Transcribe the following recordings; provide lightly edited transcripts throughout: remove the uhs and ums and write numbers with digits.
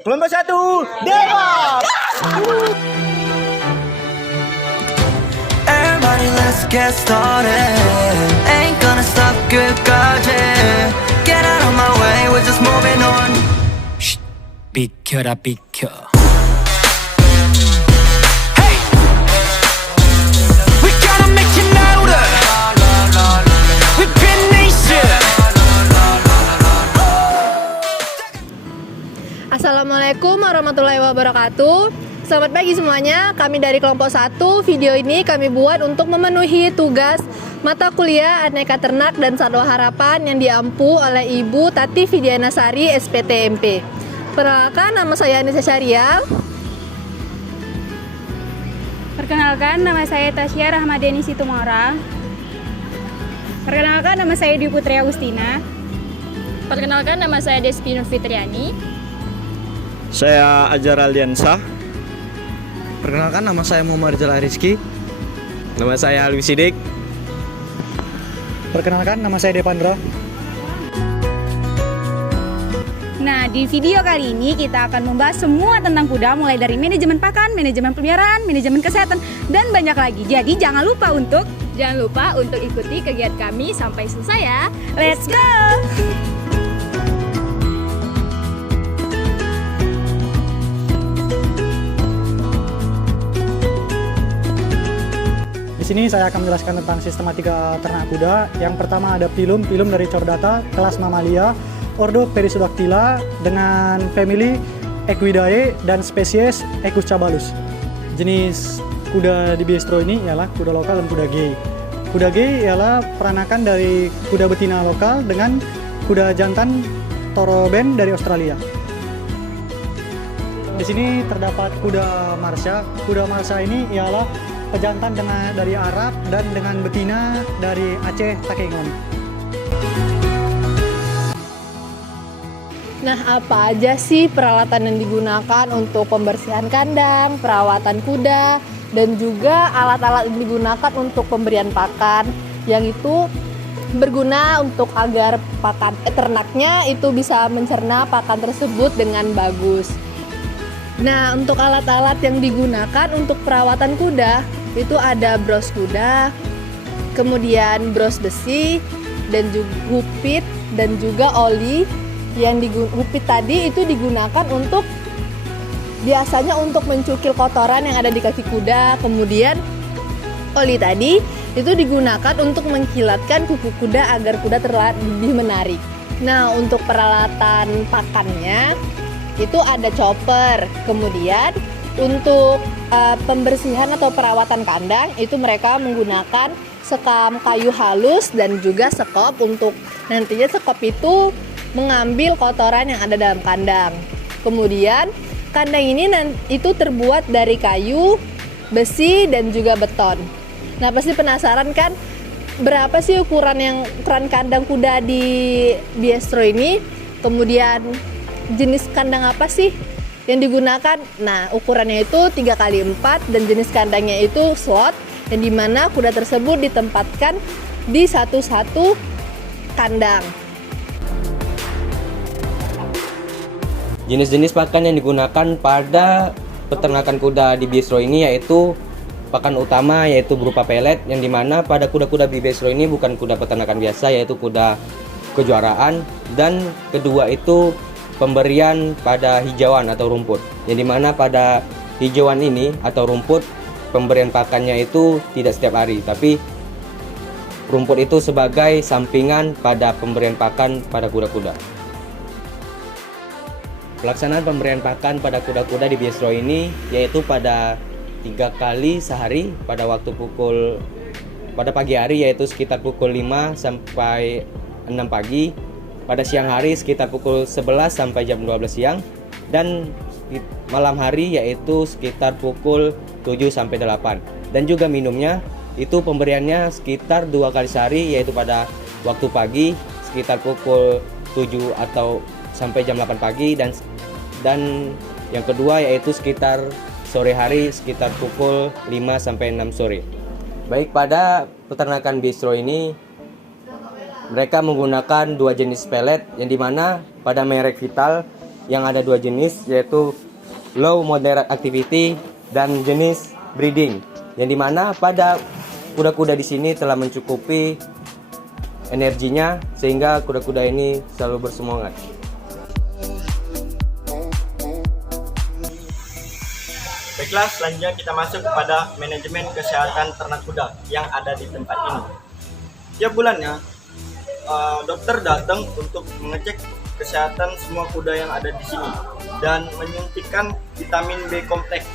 Kelompok satu, Dewa. Everybody, let's get started. Ain't gonna stop 끝까지. Get out of my way, we're just moving on. Shh, 비켜라 비켜. Hey, we gotta make it louder. We've been nation. Assalamualaikum warahmatullahi wabarakatuh. Selamat pagi semuanya. Kami dari kelompok 1. Video ini kami buat untuk memenuhi tugas mata kuliah Aneka Ternak dan Satwa Harapan yang diampu oleh Ibu Tati Vidianasari SPTMP. Perkenalkan, nama saya Anissa Syarial. Perkenalkan, nama saya Tasya Rahmadeni Situmorang. Perkenalkan, nama saya Dwi Putri Agustina. Perkenalkan, nama saya Desti Nur Fitriani. Saya Ajar Aldiansa. Perkenalkan, nama saya Muhammad Rizal Rizky. Nama saya Alwi Sidik. Perkenalkan, nama saya Devandra. Nah, di video kali ini kita akan membahas semua tentang kuda, mulai dari manajemen pakan, manajemen peliharaan, manajemen kesehatan, dan banyak lagi. Jadi jangan lupa untuk ikuti kegiatan kami sampai selesai ya. let's go! Di sini saya akan menjelaskan tentang sistematika ternak kuda. Yang pertama ada pilum dari Chordata, kelas Mamalia, ordo Perissodactyla dengan family Equidae dan spesies Equuscabalus. Jenis kuda di Biestro ini ialah kuda lokal dan kuda gay. Kuda gay ialah peranakan dari kuda betina lokal dengan kuda jantan Thoroughbred dari Australia. Di sini terdapat kuda Marsha. Kuda Marsha ini ialah pejantan dari Arab dan dengan betina dari Aceh Takengon. Nah, apa aja sih peralatan yang digunakan untuk pembersihan kandang, perawatan kuda, dan juga alat-alat yang digunakan untuk pemberian pakan, yang itu berguna untuk agar ternaknya itu bisa mencerna pakan tersebut dengan bagus. Nah, untuk alat-alat yang digunakan untuk perawatan kuda itu ada bros kuda, kemudian bros besi, dan juga hupit, dan juga oli. Yang hupit tadi itu digunakan untuk biasanya untuk mencukil kotoran yang ada di kaki kuda. Kemudian oli tadi itu digunakan untuk mengkilatkan kuku kuda agar kuda terlihat lebih menarik. Nah, untuk peralatan pakannya itu ada chopper. Kemudian untuk pembersihan atau perawatan kandang itu mereka menggunakan sekam kayu halus dan juga sekop untuk nantinya sekop itu mengambil kotoran yang ada dalam kandang. Kemudian kandang ini itu terbuat dari kayu, besi, dan juga beton. Nah, pasti penasaran kan berapa sih ukuran kandang kuda di Biestro ini? Kemudian jenis kandang apa sih yang digunakan? Nah, ukurannya itu 3x4 dan jenis kandangnya itu slot, yang dimana kuda tersebut ditempatkan di satu-satu kandang. Jenis-jenis pakan yang digunakan pada peternakan kuda di Biestro ini yaitu pakan utama yaitu berupa pelet, yang dimana pada kuda-kuda di Biestro ini bukan kuda peternakan biasa yaitu kuda kejuaraan, dan kedua itu pemberian pada hijauan atau rumput, yang dimana pada hijauan ini atau rumput pemberian pakannya itu tidak setiap hari, tapi rumput itu sebagai sampingan pada pemberian pakan pada kuda-kuda. Pelaksanaan pemberian pakan pada kuda-kuda di Biestro ini yaitu pada 3 kali sehari pada pagi hari yaitu sekitar pukul 5 sampai 6 pagi, pada siang hari sekitar pukul 11 sampai jam 12 siang, dan malam hari yaitu sekitar pukul 7 sampai 8. Dan juga minumnya itu pemberiannya sekitar 2 kali sehari yaitu pada waktu pagi sekitar pukul 7 atau sampai jam 8 pagi, dan yang kedua yaitu sekitar sore hari sekitar pukul 5 sampai 6 sore. Baik, pada peternakan Biestro ini mereka menggunakan 2 jenis pelet, yang dimana pada merek Vital yang ada 2 jenis, yaitu low moderate activity dan jenis breeding. Yang dimana pada kuda-kuda di sini telah mencukupi energinya sehingga kuda-kuda ini selalu bersemangat. Baiklah, selanjutnya kita masuk kepada manajemen kesehatan ternak kuda yang ada di tempat ini. Tiap bulannya, dokter datang untuk mengecek kesehatan semua kuda yang ada di sini dan menyuntikkan vitamin B kompleks.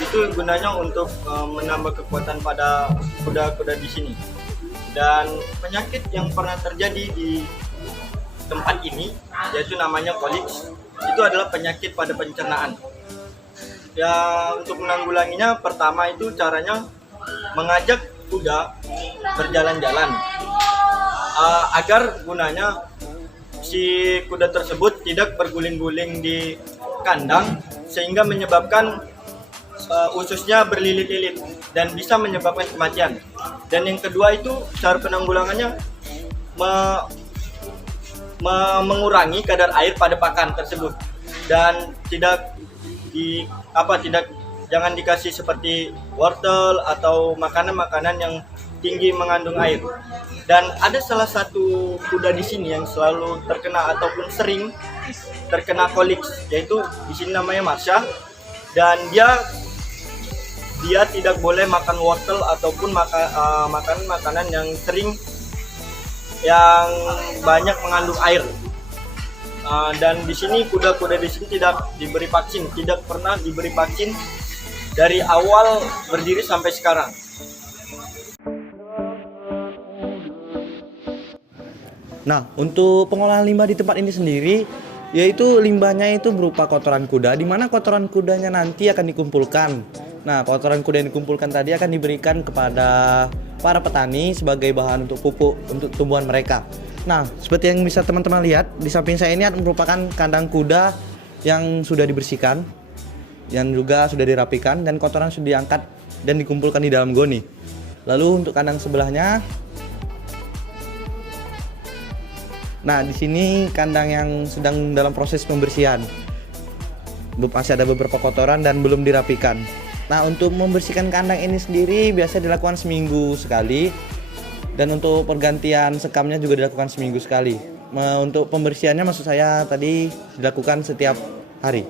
Itu gunanya untuk menambah kekuatan pada kuda-kuda di sini. Dan penyakit yang pernah terjadi di tempat ini, yaitu namanya colics, itu adalah penyakit pada pencernaan. Ya, untuk menanggulanginya, pertama itu caranya mengajak kuda berjalan-jalan agar gunanya si kuda tersebut tidak berguling-guling di kandang sehingga menyebabkan ususnya berlilit-lilit dan bisa menyebabkan kematian. Dan yang kedua itu cara penanggulangannya mengurangi kadar air pada pakan tersebut dan jangan dikasih seperti wortel atau makanan-makanan yang tinggi mengandung air. Dan ada salah satu kuda di sini yang selalu terkena ataupun sering terkena colics, yaitu di sini namanya Marsha, dan dia tidak boleh makan wortel ataupun makanan-makanan yang banyak mengandung air. Dan di sini kuda-kuda di sini tidak pernah diberi vaksin dari awal berdiri sampai sekarang. Nah, untuk pengolahan limbah di tempat ini sendiri, yaitu limbahnya itu berupa kotoran kuda, di mana kotoran kudanya nanti akan dikumpulkan. Nah, kotoran kuda yang dikumpulkan tadi akan diberikan kepada para petani sebagai bahan untuk pupuk untuk tumbuhan mereka. Nah, seperti yang bisa teman-teman lihat, di samping saya ini merupakan kandang kuda yang sudah dibersihkan, yang juga sudah dirapikan, dan kotoran sudah diangkat dan dikumpulkan di dalam goni. Lalu untuk kandang sebelahnya, nah di sini kandang yang sedang dalam proses pembersihan, masih ada beberapa kotoran dan belum dirapikan. Nah, untuk membersihkan kandang ini sendiri biasa dilakukan seminggu sekali. Dan untuk pergantian sekamnya juga dilakukan seminggu sekali. Untuk pembersihannya maksud saya tadi dilakukan setiap hari.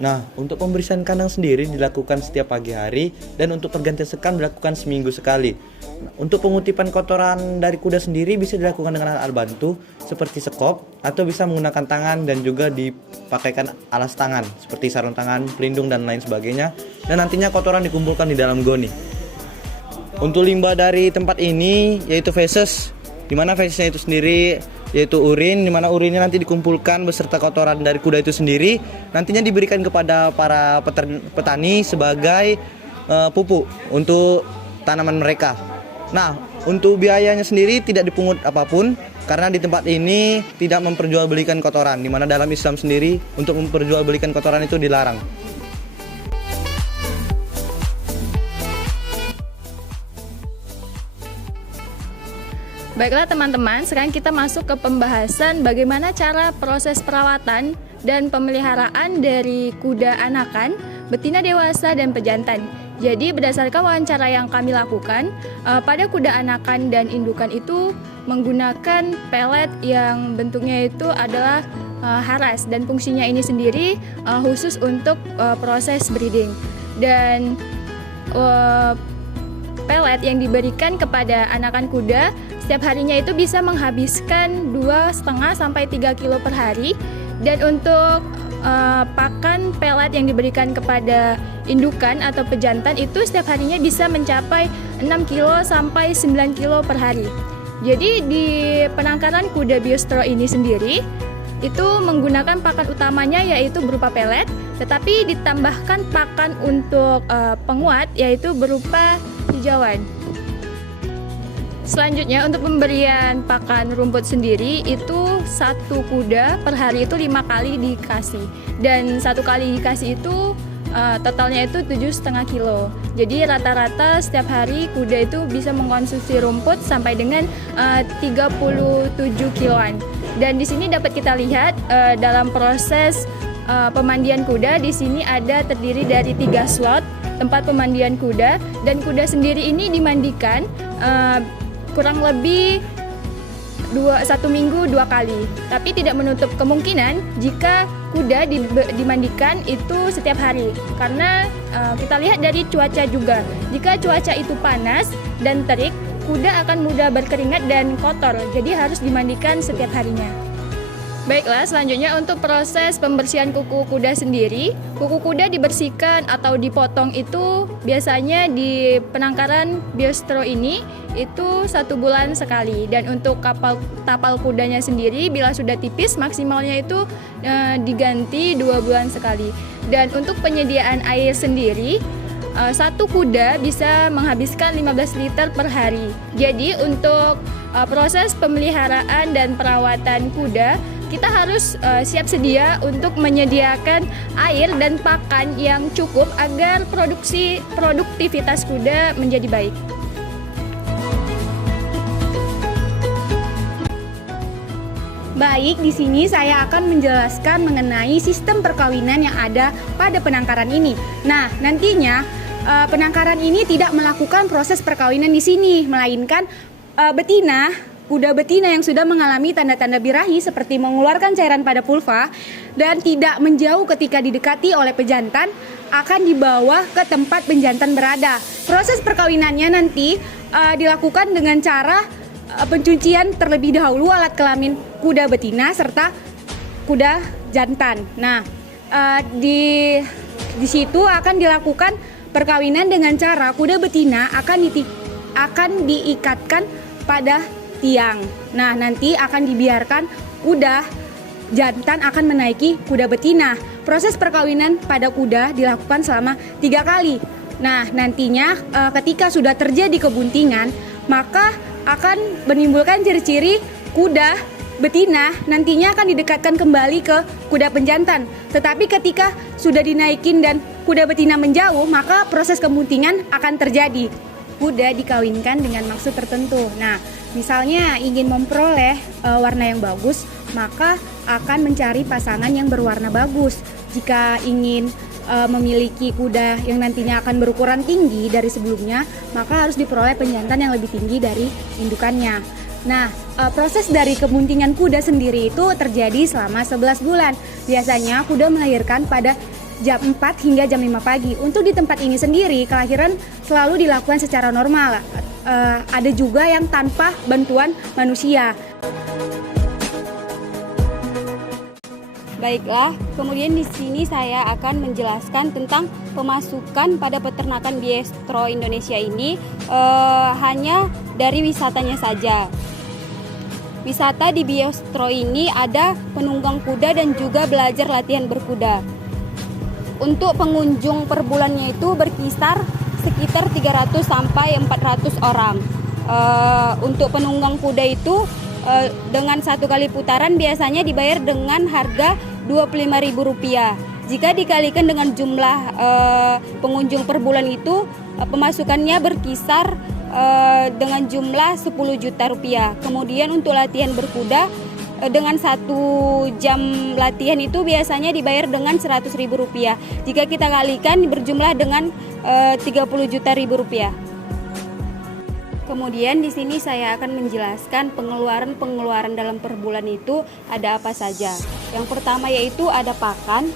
Nah, untuk pembersihan kandang sendiri dilakukan setiap pagi hari, dan untuk pergantian sekam dilakukan seminggu sekali. Untuk pengutipan kotoran dari kuda sendiri bisa dilakukan dengan alat bantu seperti sekop, atau bisa menggunakan tangan dan juga dipakaikan alas tangan seperti sarung tangan, pelindung dan lain sebagainya. Dan nantinya kotoran dikumpulkan di dalam goni. Untuk limbah dari tempat ini yaitu feces, di mana fecesnya itu sendiri yaitu urin, di mana urinnya nanti dikumpulkan beserta kotoran dari kuda itu sendiri, nantinya diberikan kepada para petani sebagai pupuk untuk tanaman mereka. Nah, untuk biayanya sendiri tidak dipungut apapun karena di tempat ini tidak memperjualbelikan kotoran, di mana dalam Islam sendiri untuk memperjualbelikan kotoran itu dilarang. Baiklah teman-teman, sekarang kita masuk ke pembahasan bagaimana cara proses perawatan dan pemeliharaan dari kuda anakan, betina dewasa, dan pejantan. Jadi berdasarkan wawancara yang kami lakukan, pada kuda anakan dan indukan itu menggunakan pelet yang bentuknya itu adalah haras, dan fungsinya ini sendiri khusus untuk proses breeding. Dan pelet yang diberikan kepada anakan kuda setiap harinya itu bisa menghabiskan 2,5 sampai 3 kilo per hari. Dan untuk pakan pelet yang diberikan kepada indukan atau pejantan itu setiap harinya bisa mencapai 6 kilo sampai 9 kilo per hari. Jadi di penangkaran kuda Biostro ini sendiri itu menggunakan pakan utamanya yaitu berupa pelet, tetapi ditambahkan pakan untuk penguat yaitu berupa hijauan. Selanjutnya untuk pemberian pakan rumput sendiri itu satu kuda per hari itu 5 kali dikasih, dan satu kali dikasih itu totalnya itu 7,5 kilo. Jadi rata-rata setiap hari kuda itu bisa mengkonsumsi rumput sampai dengan 37 kiloan. Dan di sini dapat kita lihat dalam proses pemandian kuda, di sini ada terdiri dari 3 slot tempat pemandian kuda, dan kuda sendiri ini dimandikan kurang lebih 1 minggu 2 kali. Tapi tidak menutup kemungkinan jika kuda dimandikan itu setiap hari, karena kita lihat dari cuaca juga. Jika cuaca itu panas dan terik, kuda akan mudah berkeringat dan kotor, jadi harus dimandikan setiap harinya. Baiklah, selanjutnya untuk proses pembersihan kuku kuda sendiri. Kuku kuda dibersihkan atau dipotong itu biasanya di penangkaran Biostro ini itu 1 bulan sekali. Dan untuk tapal kudanya sendiri bila sudah tipis, maksimalnya itu diganti 2 bulan sekali. Dan untuk penyediaan air sendiri, 1 kuda bisa menghabiskan 15 liter per hari. Jadi untuk proses pemeliharaan dan perawatan kuda, kita harus siap sedia untuk menyediakan air dan pakan yang cukup agar produktivitas kuda menjadi baik. Baik, di sini saya akan menjelaskan mengenai sistem perkawinan yang ada pada penangkaran ini. Nah, nantinya penangkaran ini tidak melakukan proses perkawinan di sini, melainkan kuda betina yang sudah mengalami tanda-tanda birahi seperti mengeluarkan cairan pada vulva dan tidak menjauh ketika didekati oleh pejantan akan dibawa ke tempat pejantan berada. Proses perkawinannya nanti dilakukan dengan cara pencucian terlebih dahulu alat kelamin kuda betina serta kuda jantan. Nah, di situ akan dilakukan perkawinan dengan cara kuda betina akan diikatkan pada tiang. Nah, nanti akan dibiarkan kuda jantan akan menaiki kuda betina. Proses perkawinan pada kuda dilakukan selama 3 kali. Nah, nantinya ketika sudah terjadi kebuntingan, maka akan menimbulkan ciri-ciri kuda betina nantinya akan didekatkan kembali ke kuda penjantan. Tetapi ketika sudah dinaikin dan kuda betina menjauh, maka proses kebuntingan akan terjadi. Kuda dikawinkan dengan maksud tertentu. Nah, misalnya ingin memperoleh warna yang bagus, maka akan mencari pasangan yang berwarna bagus. Jika ingin memiliki kuda yang nantinya akan berukuran tinggi dari sebelumnya, maka harus diperoleh penjantan yang lebih tinggi dari indukannya. Nah, proses dari kebuntingan kuda sendiri itu terjadi selama 11 bulan. Biasanya kuda melahirkan pada jam 4 hingga jam 5 pagi. Untuk di tempat ini sendiri, kelahiran selalu dilakukan secara normal. Ada juga yang tanpa bantuan manusia. Baiklah, kemudian di sini saya akan menjelaskan tentang pemasukan pada peternakan Biostro Indonesia ini hanya dari wisatanya saja. Wisata di Biostro ini ada penunggang kuda dan juga belajar latihan berkuda. Untuk pengunjung per bulannya itu berkisar sekitar 300 sampai 400 orang. Untuk penunggang kuda itu dengan 1 kali putaran biasanya dibayar dengan harga Rp25.000. Jika dikalikan dengan jumlah pengunjung per bulan itu, pemasukannya berkisar dengan jumlah Rp10 juta. Kemudian untuk latihan berkuda dengan 1 jam latihan itu biasanya dibayar dengan Rp100.000. Jika kita kalikan berjumlah dengan Rp30 juta. Kemudian di sini saya akan menjelaskan pengeluaran dalam per bulan itu ada apa saja. Yang pertama yaitu ada pakan.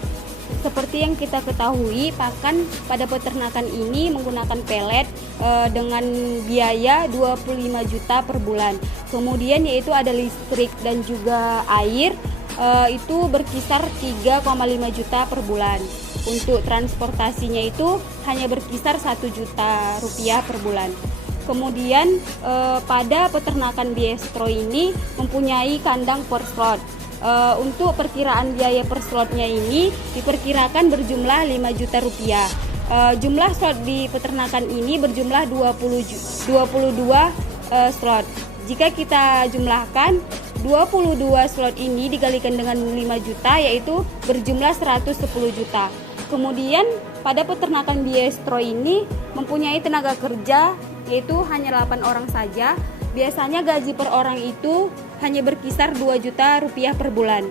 Seperti yang kita ketahui, pakan pada peternakan ini menggunakan pelet dengan biaya 25 juta per bulan. Kemudian yaitu ada listrik dan juga air, itu berkisar 3,5 juta per bulan. Untuk transportasinya itu hanya berkisar Rp1 juta per bulan. Kemudian pada peternakan Biostro ini mempunyai kandang per slot. Untuk perkiraan biaya per slotnya ini diperkirakan berjumlah Rp5 juta. Jumlah slot di peternakan ini berjumlah 22 slot. Jika kita jumlahkan 22 slot ini dikalikan dengan 5 juta yaitu berjumlah 110 juta. Kemudian pada peternakan Biostro ini mempunyai tenaga kerja yaitu hanya 8 orang saja biasanya gaji per orang itu hanya berkisar 2 juta rupiah per bulan.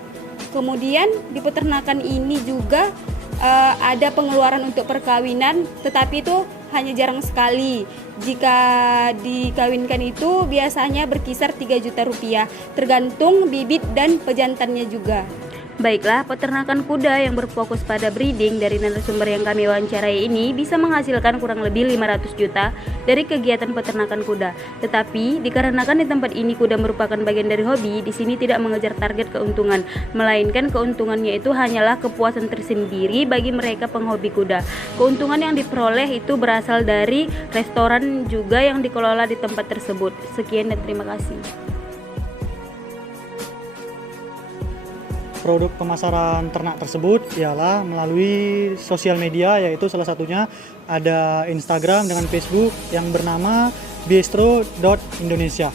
Kemudian di peternakan ini juga ada pengeluaran untuk perkawinan, tetapi itu hanya jarang sekali. Jika dikawinkan itu biasanya berkisar 3 juta rupiah, tergantung bibit dan pejantannya juga. Baiklah, peternakan kuda yang berfokus pada breeding dari narasumber yang kami wawancarai ini bisa menghasilkan kurang lebih 500 juta dari kegiatan peternakan kuda. Tetapi, dikarenakan di tempat ini kuda merupakan bagian dari hobi, di sini tidak mengejar target keuntungan, melainkan keuntungannya itu hanyalah kepuasan tersendiri bagi mereka penghobi kuda. Keuntungan yang diperoleh itu berasal dari restoran juga yang dikelola di tempat tersebut. Sekian dan terima kasih. Produk pemasaran ternak tersebut ialah melalui sosial media, yaitu salah satunya ada Instagram dengan Facebook yang bernama biestro.indonesia.